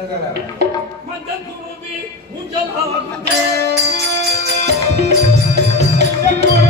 नगर आ रहा है। मंजल गुरु भी मुझल हवा मंजल गुरु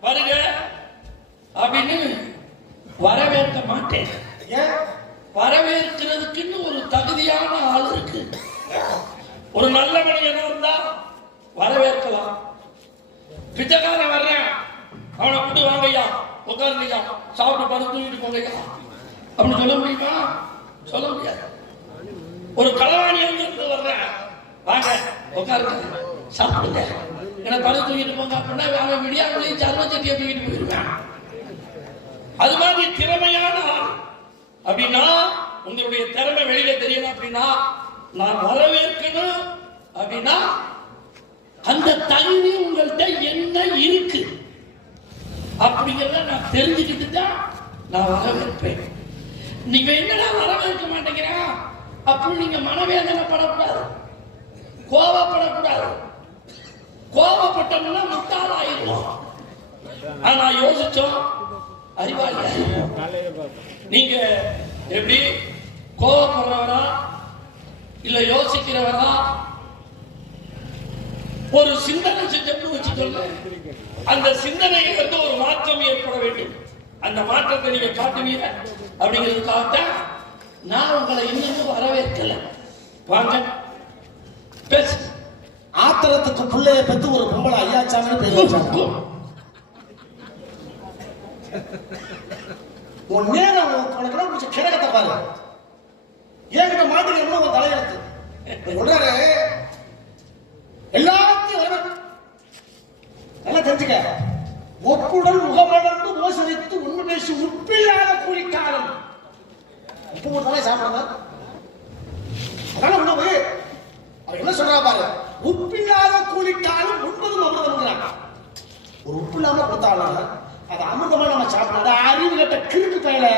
வருக அப்படின்னு வரவேற்க மாட்டேன். வரவேற்கிறதுக்குன்னு ஒரு தகுதியான ஆள் இருக்கு. ஒரு நல்ல மனிதனா இருந்தா வரவேற்கலாம். பிச்சைக்காரன் வர்றேன். அவனை கூட்டு வாங்கய்யா உட்காருங்கய்யா சாப்பிட்டு படுத்து தூக்கிட்டு போங்கய்யா. அப்படின்னு சொல்ல முடியுமா? சொல்ல முடியாது. ஒரு களவாணி இருந்து வர்றேன். வாங்க உட்காருங்க. சாப்பிடுங்க. என்ன தலை தூக்கிட்டு போங்க அப்படின்னா அவன் விடியாமலையும் சர்வ சட்டியை தூக்கிட்டு போயிருவேன். அது மாதிரி திறமையான அப்படின்னா உங்களுடைய திறமை வெளியில தெரியணும் அப்படின்னா நான் வரவேற்கணும் அப்படின்னா அந்த தகுதி உங்கள்கிட்ட என்ன இருக்கு? அப்படிங்கிறத நான் தெரிஞ்சுக்கிட்டு தான் நான் வரவேற்பேன். நீங்க என்னடா வரவேற்க மாட்டேங்கிறா அப்படின்னு நீங்க மனவேதனை படக்கூடாது கோவப்படக்கூடாது. கோவப்பட்டோம்னா முட்டாள் ஆயிடுவோம் ஆனா யோசிச்சோம் அறிவாளி நீங்க எப்படி கோவப்படுறவரா இல்ல யோசிக்கிறவரா? ஒரு சிந்தனை செஞ்சோம்னு வச்சுக்கோங்க. அந்த சிந்தனையில் வந்து ஒரு மாற்றம் ஏற்பட வேண்டும். அந்த மாற்றத்தை நீங்க காட்டுவீங்க. அப்படிங்கிறதுக்காகத்தான் நான் உங்களை இன்னும் வரவேற்கல. வாங்க பேசு ஆத்திரத்துக்கு பிள்ளைய பெத்து ஒரு பொம்பளை ஐயாச்சாமி பேர் வச்சாங்க. உன் நேரம் உனக்கு என்ன பிடிச்ச கிழக்கத்தை பாரு. என்கிட்ட மாட்டுக்கு என்ன உன் தலையெழுத்து? சொல்றாரு எல்லாத்தையும் வரவேற்று நல்லா தெரிஞ்சுக்க. ஒப்புடன் முகமடர்ந்து மோசடித்து உண்மை பேசி உப்பில்லாத கூலிக்காரன். உப்பு போட்டாலே சாப்பிடுங்க அதனால உணவு அவர் என்ன சொல்றா பாரு? உப்பில்லாத கூலிட்டாலும் உண்பதும் அமிர்தம்ங்கிறாங்க. ஒரு உப்பு இல்லாம கொடுத்தாலும் அது அமிர்தமா நம்ம சாப்பிடணும். அறிவு கட்ட கிறுக்கு பயல.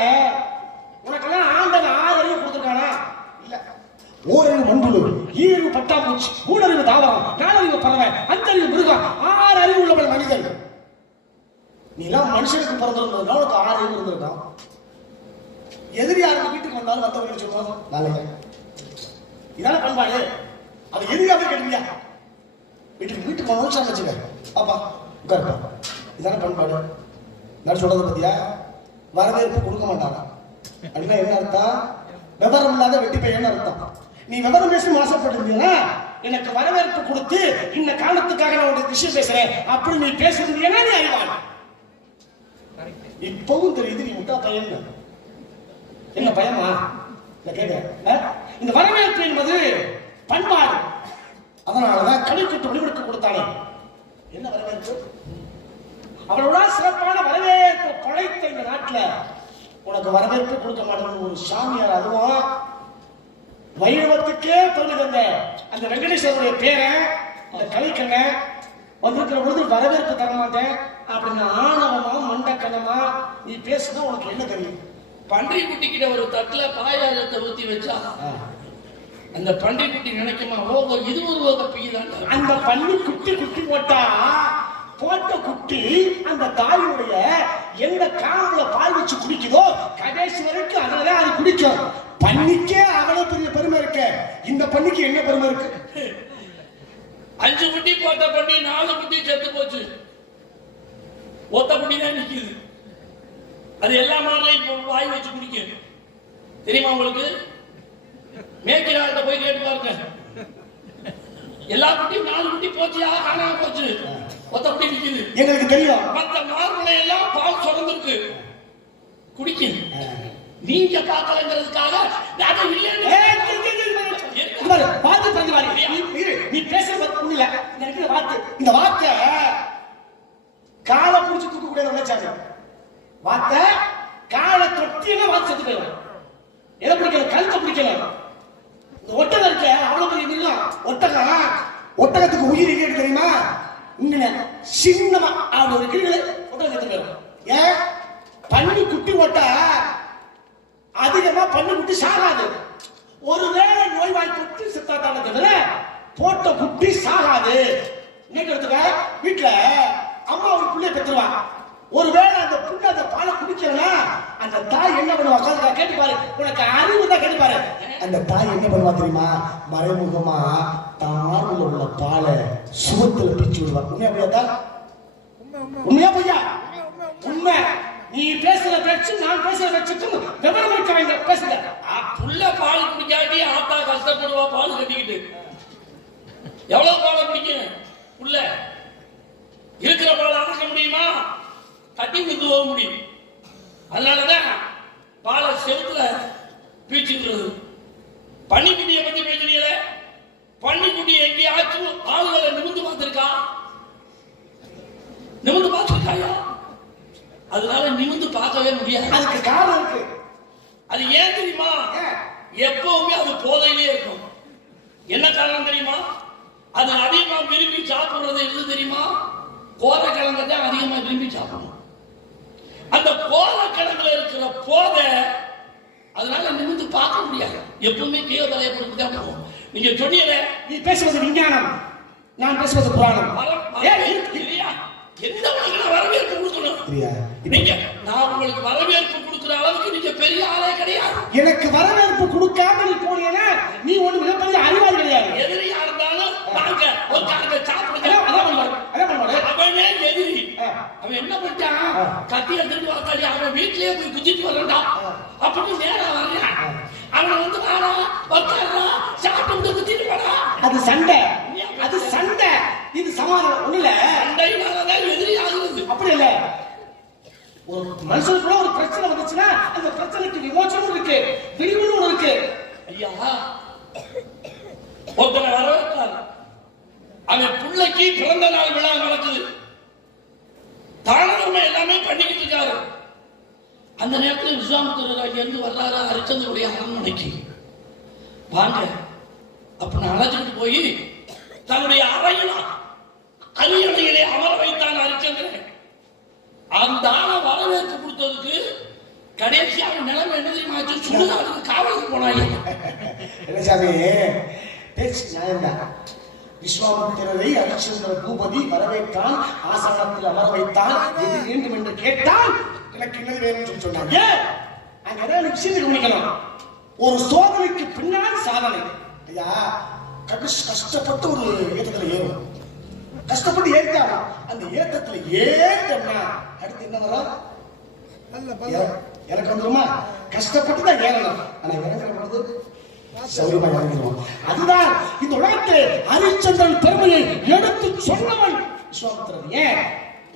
உனக்கெல்லாம் ஆண்டன் ஆறு அறிவு கொடுத்துருக்கானா? இல்ல. ஓரறிவு மண்புழு பட்டாம்பூச்சி மூணறிவு தாவரம் நாலறிவு பறவை அஞ்சறிவு மிருகம் ஆறு அறிவு உள்ளவன் மனிதன். நீ எல்லாம் மனுஷனுக்கு பிறந்திருந்ததுனால உனக்கு ஆறு அறிவு இருந்திருக்கான் எதிரி யாருக்கு வீட்டுக்கு வந்தாலும் மற்றவங்களுக்கு சொல்லுவாங்க நல்ல இதான பண்பாடு? அது எதுக்காக கேட்டீங்க வீட்டுக்கு வீட்டுக்கு போனோம் சார் பாப்பா உட்காருப்பா. இதான பண்பாடு. நான் சொல்றது பத்தியா? வரவேற்பு கொடுக்க மாட்டாங்க அப்படின்னா என்ன அர்த்தம்? விவரம் இல்லாத வெட்டி பையன் அர்த்தம். நீ விவரம் பேசணும் ஆசைப்பட்டிருந்தீங்கன்னா எனக்கு வரவேற்பு கொடுத்து இந்த காலத்துக்காக நான் ஒரு விஷயம் பேசுறேன். அப்படி நீ பேசுறீங்கன்னா நீ அறிவாள்? இப்பவும் தெரியுது நீ முட்டா பையன் என்ன பயமா? இல்ல கேட்க. இந்த வரவேற்பு என்பது பண்பாடு. அதனாலதான் கலிக்கட்டு விடுவிற்கு கொடுத்தானே என்ன வரவேற்பு? அவளோட சிறப்பான வரவேற்பு படைத்த இந்த நாட்டுல உனக்கு வரவேற்பு கொடுக்க மாட்டேன்னு ஒரு சாமியார் அதுவும் வைணவத்துக்கே பெருமை தந்த அந்த வெங்கடேஸ்வரருடைய பேரை அந்த கலிக்கண்ண வந்திருக்கிற பொழுது வரவேற்பு தர மாட்டேன் அப்படின்னு ஆணவமா மண்டக்கணமா நீ பேசுனா உனக்கு என்ன தெரியும்? பன்றி குட்டிக்கிட்ட ஒரு தட்டுல பாயாசத்தை ஊத்தி வச்சா அந்த பன்றி குட்டி நினைக்குமா? ஓ இது ஒரு வகை பீதான் அந்த பன்னி குட்டி குட்டி போட்டா போட்ட குட்டி அந்த தாயுடைய எந்த காணல பால் வச்சு குடிக்குதோ கடைசி வரைக்கும் அதுலதான் அது குடிக்கும். பன்னிக்கே அவ்வளவு பெரிய பெருமை இருக்கு. இந்த பன்னிக்கு என்ன பெருமை இருக்கு? அஞ்சு குட்டி போட்ட பண்ணி நாலு குட்டி செத்து போச்சு. ஒத்த குட்டி தான் நிக்குது. அது எல்லா மாடலையும் இப்போ வாய் வச்சு குடிக்கும். தெரியுமா உங்களுக்கு? மேய்க்கிறாள்கிட்ட போய் கேட்டு பாருங்க. எல்லா குட்டியும் நாலு குட்டி போச்சியா? காணாம போச்சு. ஒத்த குட்டி நிக்குது. எங்களுக்கு தெரியும். மத்த மார்பனை எல்லாம் பால் சுரந்திருக்கு. குடிக்கும் நீங்க பார்க்கலங்கிறதுக்காக அதை இல்லைன்னு ஏய், இரு, இரு, இரு, இரு. இங்க பாரு, வார்த்தை பிறந்து பாரு. நீ- பேசுறது ஒண்ணு இல்ல. இந்த வார்த்தை இந்த வார்த்தை காலை புடிச்சு தூக்க கூடிய நினைச்சாங்க வார்த்தை காலை தொட்டினா வார்த்தை செத்து போயிடும். எதை பிடிக்கல கழுத்தை பிடிக்கல ஒட்டகம் இருக்க அவ்வளவு பெரிய மிருகம் ஒட்டகம் ஒட்டகத்துக்கு உயிர் எங்க தெரியுமா? இங்க சின்னமா அவன் ஒரு கிழி ஒட்டகம் செத்து போயிடும் ஏன் பன்னி குட்டி ஒட்டா அதிகமா பண்ணி குட்டி சாகாது. ஒருவேளை நோய்வாய்ப்பட்டு செத்தாத்தான தவிர போட்ட குட்டி சாகாது. இன்னைக்கு வீட்டுல அம்மா ஒரு புள்ளைய பெற்றுவாங்க ஒருவேளை அந்த புள்ள அந்த பாலை குடிக்கலன்னா அந்த தாய் என்ன பண்ணுவாங்க உட்கார்ந்து கேட்டு பாரு உனக்கு அறிவு தான் கேட்டு பாரு அந்த தாய் என்ன பண்ணுவா தெரியுமா? மறைமுகமா தாரில் உள்ள பாலை சுகத்துல பிச்சு விடுவா. உண்மையா அப்படியா உண்மையா பொய்யா? உண்மை. நீ பேசுற பேச்சு நான் பேசுற பேச்சுக்கும் விவரம் இருக்க வேண்டும். பேசுங்க. புள்ள பால் குடிக்காட்டி ஆத்தா கஷ்டப்படுவா பால் கட்டிக்கிட்டு. எவ்வளவு பாலை குடிக்கும் புள்ள? இருக்கிற பால் அடக்க முடியுமா? கட்டி கொண்டு போக முடியும். அதனாலதான் பாலை செவுத்துல பீச்சுக்கிறது பன்னிக்குட்டியை பத்தி பேசுறீங்களே பன்னிக்குட்டி எங்கேயாச்சும் ஆளுகளை நிமிந்து பார்த்திருக்கா? நிமிந்து பார்த்திருக்காயா? அதனால நிமிந்து பார்க்கவே முடியாது. அதுக்கு காரணம் இருக்கு. அது ஏன் தெரியுமா? எப்பவுமே அது போதையிலே இருக்கும். என்ன காரணம் தெரியுமா? அது அதிகமா விரும்பி சாப்பிடுறது எது தெரியுமா? கோரக்கிழங்க தான் அதிகமா விரும்பி சாப்பிடணும். அந்த கோரக்கிழங்குல இருக்கிற போதை அதனால நிமிந்து பார்க்க முடியாது. எப்பவுமே கீழே தலையை கொடுத்து தான் போகும் நீங்க சொன்னீங்களே நீ பேசுவது விஞ்ஞானம். நான் பேசுவது புராணம்? இல்லையா? எந்த வகையில வரவேற்பு கொடுக்கணும்? நீங்க நான் உங்களுக்கு வரவேற்பு கொடுக்குற அளவுக்கு நீங்க பெரிய ஆளே கிடையாது. எனக்கு வரவேற்பு கொடுக்காம நீ போனீங்கன்னா நீ ஒண்ணு மிகப்பெரிய அறிவாளி கிடையாது எதிரியா இருந்தாலும் வாங்க உட்காருங்க சாப்பிடுங்க அதான் அதான் பண்ணுவாரு அதான் பண்ணுவாரு அவனே எதிரி ஆ. அவன் என்ன பண்ணிட்டான் ஆ. கத்தி வாக்காளி அவன் வீட்லயே போய் குதிச்சு வரண்டா அப்படின்னு நேரா வர்றான். அவனை வந்து வாடா உட்காரா சாப்பிட்டு குத்திட்டு போடா அது சண்டை. அது சண்டை. இது சமாதானம். ஒண்ணு இல்ல சண்டையினாலதான் எதிரி ஆகுது. அப்படி இல்ல. ஒரு மனுஷனுக்குள்ள ஒரு பிரச்சனை வந்துச்சுன்னா அந்த பிரச்சனைக்கு விமோசனம் இருக்கு. விடிவுன்னு ஒண்ணு இருக்கு. ஐயா ஒருத்தனை வரவேற்றார். அவன் பிள்ளைக்கு பிறந்த நாள் விழா நடக்குது. தாராளமா எல்லாமே பண்ணிக்கிட்டு இருக்காரு. அந்த நேரத்தில் விஸ்வாமித்திரர் அங்கிருந்து வர்றாரா? ஹரிச்சந்திரனுடைய அரண்மனைக்கு வாங்க. அப்படின்னு அழைச்சிட்டு போய் தன்னுடைய அறையில் அரியணையிலே அமர வைத்தான் அரிச்சந்திரன். அந்த ஆளை வரவேற்பு கொடுத்ததுக்கு கடைசியாக நிலைமை என்ன தெரியுமா? ஆச்சு? காவலுக்கு போனாங்க. என்ன சாமி? பேச்சு நியாயம்தான் விஸ்வாமித்திரரை அரிச்சந்திர பூபதி வரவேற்றான் ஆசனத்தில் அமர வைத்தான் எது வேண்டும் என்று கேட்டால் எனக்கு என்னது வேணும்னு சொல்லி சொன்னாங்க. அங்க ஏதாவது விஷயத்தை கவனிக்கணும். ஒரு சோதனைக்கு பின்னால் சாதனை. ஐயா கஷ்டப்பட்டு ஒரு ஏற்றத்துல ஏறும். கஷ்டப்பட்டு ஏறிட்டாங்க அந்த ஏற்றத்துல ஏறிட்டோம்னா அடுத்து என்ன வரும்? இறக்க வந்துருமா? கஷ்டப்பட்டு தான் ஏறணும். ஆனா இறங்குற பொழுது சௌரியமா இறங்கிடுவோம். அதுதான் இந்த உலகத்தில் ஹரிச்சந்திரன் பெருமையை எடுத்து சொன்னவன். விஸ்வாமித்திரன் ஏன்?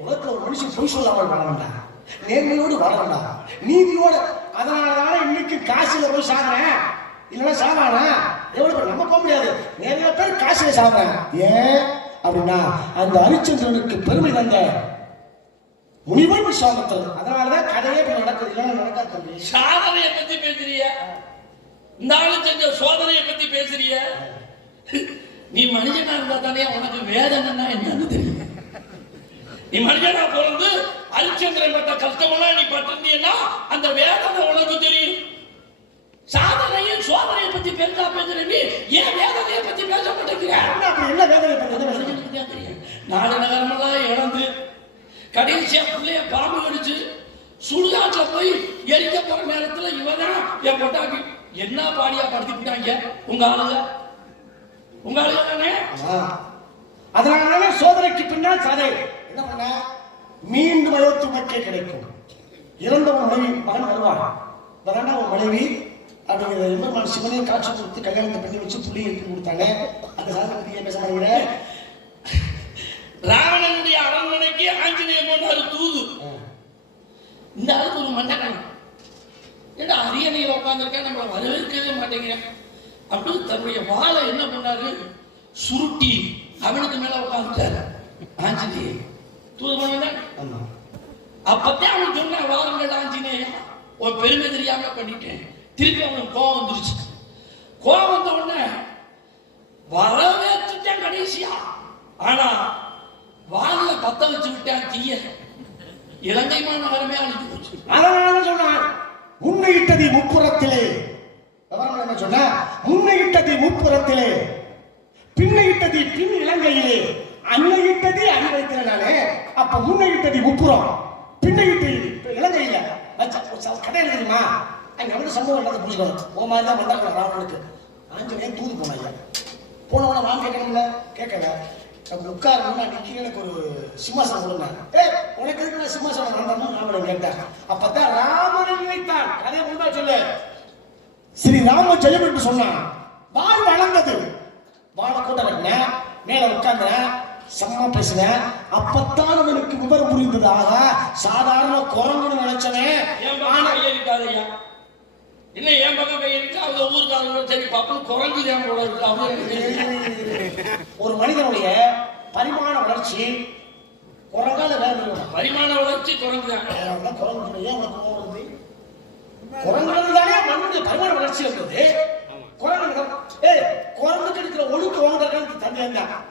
உலகத்துல ஒரு மனுஷன் பொய் சொல்லாமல் வாழ வேண்டாம் நேர்மையோடு வாழ நீதியோடு அதனாலதான் இன்னைக்கு காசுல போய் சாகுறேன். இல்லைன்னா சாவானா? எவ்வளவு நம்ம போக முடியாது. நிறைய பேர் காசுல சாகுறாங்க ஏன் அப்படின்னா அந்த அரிச்சந்திரனுக்கு பெருமை தந்த முனிவன் விஸ்வாமித்திரன் அதனாலதான் கதையே இப்ப நடக்குது. இல்லைன்னா நடக்காது தம்பி. சாதனையை பத்தி பேசுறிய? இந்த ஆளு செஞ்ச சோதனையை பத்தி பேசுறிய? நீ மனுஷனா இருந்தா தானே உனக்கு வேதனைன்னா என்னன்னு தெரியும். நீ மனுஷனா பிறந்து ஹரிச்சந்திரன் பட்ட கஷ்டமெல்லாம் நீ பட்டிருந்தீன்னா அந்த வேதனை உனக்கு தெரியும். சாதனையும் சோதனையை பத்தி பேசா பேசுற நீ ஏன் வேதனையை பத்தி பேச மாட்டேங்கிற என்ன அப்படி என்ன வேதனை பண்ண என்ன வேதனை? மனுஷனுக்கு தான் தெரியும். நாடு நகரமெல்லாம் இழந்து கடைசியா பிள்ளைய பாம்பு கடிச்சு சுடுகாட்டுல போய் எரிக்க போற நேரத்துல இவதான் என் பொட்டாட்டி என்ன பாடியா படுத்தி விட்டாங்க? உங்க ஆளுங்க? உங்க ஆளுங்க தானே? ஆ. அதனாலதானே சோதனைக்கு பின்னால் சாதை என்ன பண்ண? மீண்டும் அயோத்தி மக்கள் கிடைக்கும். இறந்த ஒரு மனைவி மகன் வருவான் வராண்டா ஒரு மனைவி அப்படிங்கிற எம்பெருமான் சிவனையை காட்சி கொடுத்து கல்யாணத்தை பண்ணி வச்சு புள்ளி எடுத்து கொடுத்தாங்க. அந்த சாதனை பத்தி விட. ராவணனுடைய அரண்மனைக்கு ஆஞ்சநேயர் போனாரு தூது. இந்த ஆளுக்கு ஒரு மண்டக்கணம் ஏன்னா அரியணையில் உட்காந்துருக்கேன் நம்மளை வரவேற்கவே மாட்டேங்கிறேன் அப்படின்னு தன்னுடைய வாளை என்ன பண்ணாரு? சுருட்டி அவனுக்கு மேல உட்காந்துட்டாரு ஆஞ்சநேயர். தூது பண்ண ஆமா. அப்பத்தான் அவன் சொன்னான் வாருங்கள் ஆஞ்சநேயா உன் பெருமை தெரியாம பண்ணிட்டேன். திருப்பி அவன் கோவம் வந்துருச்சு. கோவம் வந்த உடனே வரவேற்றுட்டேன் கடைசியா. ஆனா வாலில பத்த வச்சு விட்டேன் தீய. இலங்கை மாநகரமே அழிஞ்சு போச்சு. அதனால சொன்னான்? முன்னையிட்டதி முப்புறத்திலே. என்ன சொன்ன முன்னையிட்டதி முப்புறத்திலே. பின்னையிட்டதி பின் இலங்கையிலே. அன்னை அன்னையிட்டதி அடி வைக்கிறனாலே அப்ப முன்னையிட்டதி முப்புறம் உப்புறம். பின்னை வச்ச- இலங்கையில. கதை என்ன தெரியுமா அங்க வந்து சம்பவம் நடந்து புரிஞ்சுக்கணும். ஓ மாதிரி தான் வந்தாங்க ராவனுக்கு ஆஞ்சநேயன் தூது போனாங்க போனவன வாங்க கேட்கணும்ல? கேட்கல. அப்படி உட்காரணும்னா நான் நிக்க எனக்கு ஒரு சிம்மாசனம் கொடுங்க ஏ உனக்கு இருக்கிற சிம்மாசனம் வேண்டாம்னு ராவணன் கேட்டாங்க அப்பதான் ராமன் நினைத்தான். கதையை முன்பா சொல்லு. ஸ்ரீ ராம ஜெயம் என்று சொன்னான். வாழ் வளர்ந்தது வாழ கூட இருந்தேன் மேல உட்கார்ந்தேன் சம்மா பேசினேன் அப்பத்தான் அவனுக்கு விவரம் புரிந்தது. ஆகா சாதாரண குரங்குன்னு நினைச்சவன் என்ன என் பக்கம் கை இருக்கா அவங்க ஊருக்காரங்க. சரி பாப்போம். குறைஞ்சு தான் போல இருக்கு. அவங்க ஒரு மனிதனுடைய பரிமாண வளர்ச்சி குரங்கால வேற பரிமாண வளர்ச்சி குரங்கு ஏன் கோவம் வருது? குரங்குல தானே மண்ணுடைய பரிமாண வளர்ச்சி இருந்தது குரங்கு ஏய் குரங்குக்கு இருக்கிற ஒழுக்கு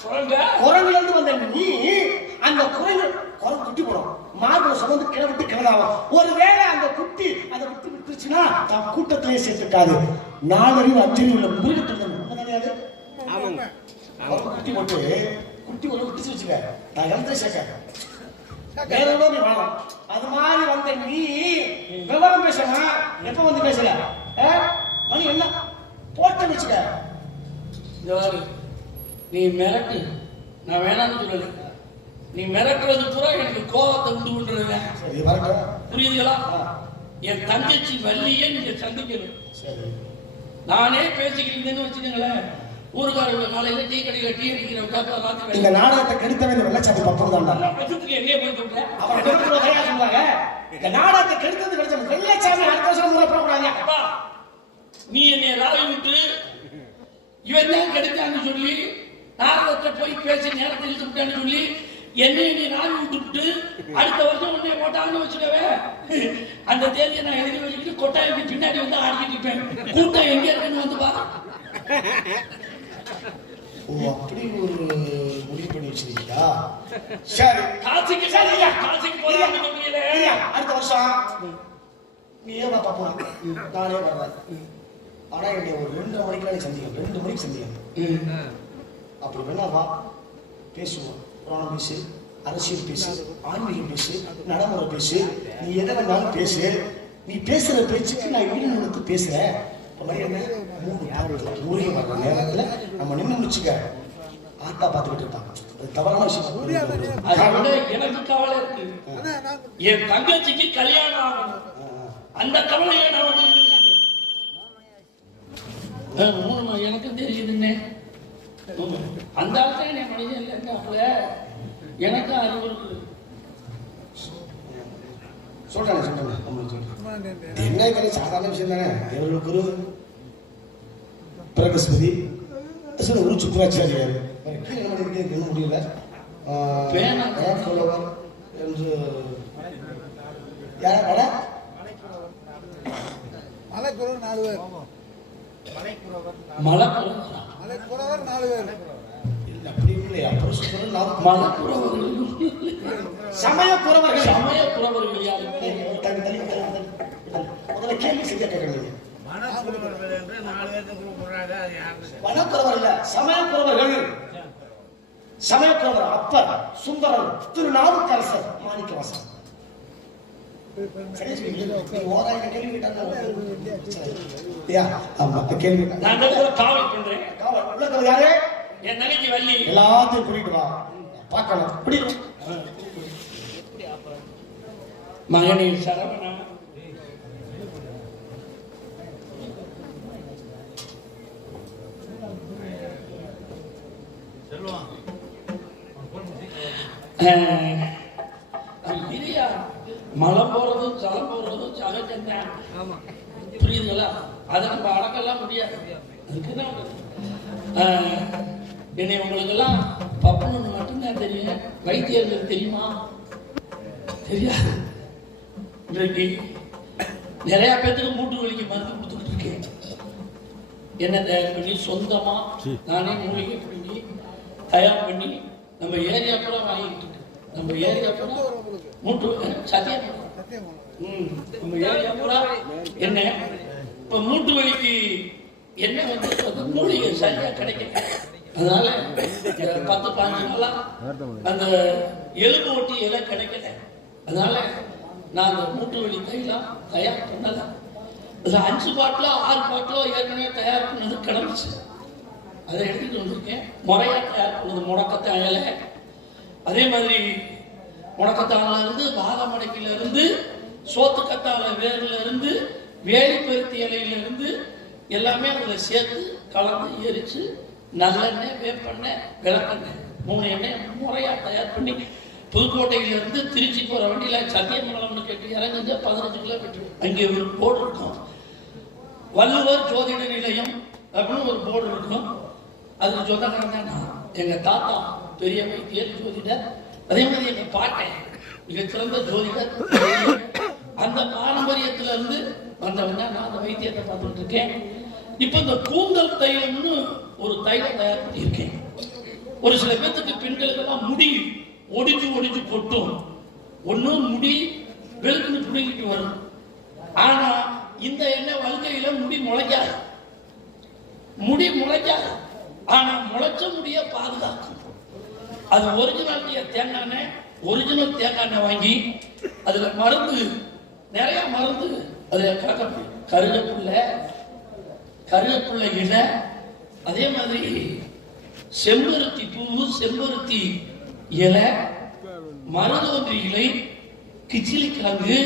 குறைஞ்ச குரங்குல இருந்து வந்த நீ அந்த குரங்கு குரங்கு குட்டி போடும். மார்புல சுமந்து கிளை விட்டு கிளதாகும் ஒருவேளை அந்த குட்டி அதை விட்டு விட்டுருச்சுன்னா தான் கூட்டத்திலே சேர்த்துக்காது நாலறிவு அஞ்சறிவு உள்ள உண்மைதானே அது? குரங்கு குட்டி போட்டு குட்டி ஒன்று விட்டுச்சு வச்சுக்க. நான் இழந்த சேர்க்க. அது மாதிரி வந்த நீ விவரம் பேசணும் எப்ப வந்து பேசல? மணி என்ன? போட்டு வச்சுக்க. நீ மிரட்டு. நான் வேணாம்னு சொல்லல. நீ மிரட்டுறது பூரா எனக்கு கோபத்தை உண்டு பண்றது புரியுதுங்களா? என் தங்கச்சி வள்ளியை நீங்க சந்திக்கணும். சரி. நானே பேசிக்கிட்டு இருந்தேன்னு வச்சுக்கோங்களேன். ஊருக்காரங்க காலையில டீ கடையில டீ அடிக்கிறவங்க காக்கா ராத்திரி இந்த நாடகத்தை கெடுத்தவன் வெள்ளச்சாமி பக்கம் தான்டா வருஷத்துக்கு எங்கேயே போய் சொல்றேன். அவன் கெடுக்கிற கையா சொல்லுவாங்க இந்த நாடகத்தை கெடுத்தது கிடைச்சது வெள்ளச்சாமி அடுத்த வருஷம் நீ என்னை ராவி விட்டு இவன் தான் கிடைச்சான்னு சொல்லி நாரதத்தை போய் பேசி நேரத்தை இழுத்து விட்டான்னு சொல்லி என்னை நீ ராவி விட்டுவிட்டு அடுத்த வருஷம் உன்னை போட்டாங்கன்னு வச்சுக்கவே அந்த தேதியை நான் எழுதி வச்சுக்கிட்டு கொட்டாய்க்கு பின்னாடி வந்து ஆடிக்கிட்டு இருப்பேன். கூட்டம் எங்க இருக்குன்னு வந்து பாரு. ஓ அப்படி ஒரு முடிவு பண்ணி வச்சிருக்கீங்களா? சரி. காசிக்கு சரி, ஐயா. காசிக்கு ஐயா, அடுத்த வருஷம். நீ ஏன் பாப்பா நானே வர்றேன் ஆனா என்னை ஒரு ரெண்டு மணிக்கெல்லாம் நீ சந்திக்கணும். ரெண்டு மணிக்கு சந்திக்கணும். ம். அப்படி வேணா வா பேசுவோம். புராணம் பேசு அரசியல் பேசு ஆன்மீகம் பேசு நடைமுறை பேசு நீ எதை வேணாலும் பேசு. நீ பேசுற பேச்சுக்கு நான் ஈடு நின்று பேசுறேன் மூணு பார்வைகள் ஊரே வர்ற நேரத்துல. நம்ம நின்று முடிச்சுக்க. ஆத்தா பார்த்துக்கிட்டு இருப்பாங்க. அது தவறான விஷயம். எனக்கு கவலை இருக்கு. என் தங்கச்சிக்கு கல்யாணம் ஆகணும். அந்த கவலையை நான் வந்து இருக்கேன். அஹ், ஆமா, எனக்கும் தெரியுதுன்னே ஆமா. அந்த ஆள்தான் என் மனிதன் இல்லைன்னாப்புல எனக்கு அறிவு இருக்கு சொல்றேன் சொல்றேன். உங்களுக்கு சொல்றேன். என்ன இது சாதாரண விஷயம் தானே? தேவர்கள் குரு? பிரகஸ்பதி. சில ஒரு சுக்கராச்சாரியார் என்ன முடியல. சொல்லவர் என்று யார்? வட? மலைக்குறவர் நாலு பேர் மலை புறவரா மலைக்குறவர் மலை புறவர்கள் சமய சமய புறவர்கள் யாரு. முதல்ல கேள்வி சரியா கேட்கணும். மனக்குறவர்கள் என்று நாலு பேர்த்துக்கு கூப்பிடுறாங்க அது யாருன்னு வனக்குறவர் இல்ல சமயக்குறவர்கள். சமயக்குறவர் அப்பர் சுந்தரர் திருநாவுக்கரசர் மாணிக்கவாசன் எல்லாத்தையும் கூட்டிட்டு வா. பார்க்கலாம். இப்படி. மகனே சரவணா சொல்லுவான் அஹ், அது இல்லையா மழை போறதும் ஜலம் போறதும் சகஜம்தான் ஆமா புரியுதுங்களா அதை நம்ம அடக்கலாம் முடியாது. அதுக்கு தான் அஹ், என்னை உங்களுக்கெல்லாம் பப்பனு மட்டும்தான் தெரியும். வைத்தியர்கள் தெரியுமா? தெரியாது. இன்றைக்கு நிறைய பேத்துக்கு மூட்டு வலிக்கு மருந்து கொடுத்துக்கிட்டு இருக்கேன். என்ன தயார் பண்ணி சொந்தமா நானே மூலிகை பண்ணி தயார் பண்ணி நம்ம ஏரியா பூரா வாங்கிட்டு. நம்ம ஏரியா பூரா மூட்டு சத்தியம். சத்தியம். ம், நம்ம ஏரியா பூரா என்ன இப்ப மூட்டு வலிக்கு என்ன வந்து அந்த மூலிகை சரியா கிடைக்கல. அதனால பத்து பாஞ்சு நாளா அந்த எலும்பு ஒட்டி இலை கிடைக்கல. அதனால நான் அந்த மூட்டு வலி தைலாம் தயார் பண்ணல. அது அஞ்சு பாட்டிலோ ஆறு பாட்டிலோ ஏற்கனவே தயார் பண்ணது கிடந்துச்சு. அதை எடுத்துட்டு வந்திருக்கேன். முறையா தயார் பண்ணது முடக்கத்தை அதே மாதிரி முடக்கத்தான்ல இருந்து பாதமடக்கில இருந்து வேர்ல இருந்து வேலிப்பருத்தி இலையிலிருந்து எல்லாமே அதில் சேர்த்து கலந்து எரித்து நல்லெண்ணெய் வேப்பெண்ணெய் விளக்கெண்ணெய் மூணு எண்ணெய் முறையாக தயார் பண்ணி புதுக்கோட்டையிலிருந்து திருச்சி போகிற வண்டியில் சத்தியமங்கலம்னு கேட்டு இறங்குங்க பதினஞ்சு கிலோமீட்டர். அங்கே ஒரு போர்டு இருக்கும். வள்ளுவர் ஜோதிட நிலையம் அப்படின்னு ஒரு போர்டு இருக்கும். அதுக்கு சொந்தக்காரன் தான் நான். எங்கள் தாத்தா பெரிய வைத்தியர் ஜோதிடர். அதே மாதிரி எங்கள் பாட்டை மிகச்சிறந்த ஜோதிடர் அந்த பாரம்பரியத்திலிருந்து வந்தவங்க நான் அந்த வைத்தியத்தை பார்த்துட்டு இருக்கேன். இப்போ இந்த கூந்தல் தைலம்னு ஒரு தைலம் தயார் பண்ணியிருக்கேன் ஒரு சில பேர்த்துக்கு பெண்களுக்கெல்லாம் முடி ஒடிஞ்சு ஒடிஞ்சு கொட்டும். ஒன்றும் முடி வெளுக்குன்னு பிடிக்கிட்டு வரும். ஆனா இந்த எண்ணெய் வாழ்க்கையில முடி முளைக்காது. முடி முளைக்காது. ஆனா முளைச்ச முடிய பாதுகாக்கும். அது ஒரிஜினல் தேங்காய் எண்ணெய் ஒரிஜினல் தேங்காய் எண்ணெய் வாங்கி அதுல மருந்து நிறைய மருந்து அது கலக்க கருகப்புள்ள கருகப்புள்ள இலை அதே மாதிரி செம்பருத்தி பூவு செம்பருத்தி இலை மருதோன்றி இலை கிச்சிலி கிழங்கு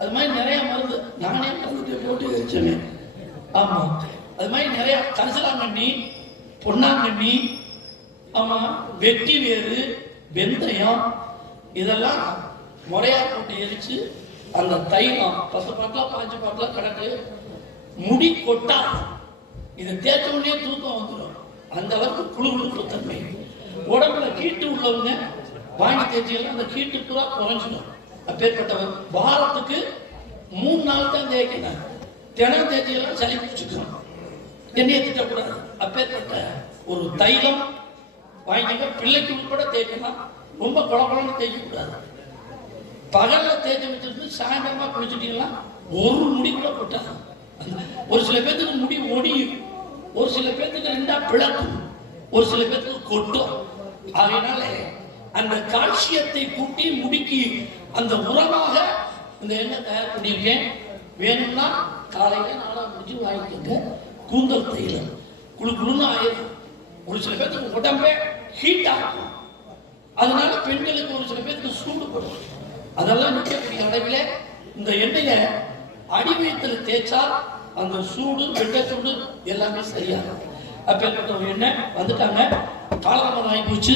அது மாதிரி நிறைய மருந்து. நானே மருந்து போட்டு வச்சேன் ஆமா. அது மாதிரி நிறைய கரிசலாங்கண்ணி பொன்னாங்கண்ணி ஆமா வெட்டி வேறு வெந்தயம் இதெல்லாம் முறையா போட்டு எரிச்சு அந்த தைலம் பத்து பாட்டில் பாஞ்சு பாட்டில் கிடக்கு. முடி கொட்டா இதை தேய்ச்ச உடனே தூக்கம் வந்துடும். அந்த அளவுக்கு குழு குழுப்பு தன்மை. உடம்புல கீட்டு உள்ளவங்க வாங்கி தேய்ச்சிக்கலாம் அந்த கீட்டு பூரா குறைஞ்சிடும். அப்பேற்பட்டவர் வாரத்துக்கு மூணு நாள் தான் தேய்க்கணும் தினம் தேய்ச்சியெல்லாம் சளி பிடிச்சிக்கணும் எண்ணெயை திட்டக்கூடாது. அப்பேற்பட்ட ஒரு தைலம் வாங்கிக்க பிள்ளைக்கு உட்பட தேய்க்கலாம் ரொம்ப குழப்பம்னு தேய்க்கக்கூடாது. பகல்ல தேய்ச்சி வச்சிருந்து சாயந்தரமா குளிச்சுட்டீங்கன்னா ஒரு முடி கூட கொட்டாது. ஒரு சில பேர்த்துக்கு முடி ஒடியும். ஒரு சில பேர்த்துக்கு ரெண்டா பிளக்கும். ஒரு சில பேர்த்துக்கு கொட்டும். அதனால அந்த கால்சியத்தை கூட்டி முடிக்கி அந்த உரமாக இந்த எண்ணெய் தயார் பண்ணியிருக்கேன். வேணும்னா காலையில நாளா முடிஞ்சு வாங்கிக்கோங்க கூந்தல் தைலம் குழு குழுன்னு ஆயிரும். ஒரு சில பேர்த்துக்கு உடம்பே ஹீட் ஆகும். அதனால பெண்களுக்கு ஒரு சில பேருக்கு சூடுபடும் அதெல்லாம் நிற்கக்கூடிய அளவில் இந்த எண்ணெயை அடி தேய்ச்சா அந்த சூடு வெட்ட சூடு எல்லாமே சரியாகும். அப்பேற்பட்ட ஒரு எண்ணெய் வந்துட்டாங்க. காலதாமதம் ஆகி போச்சு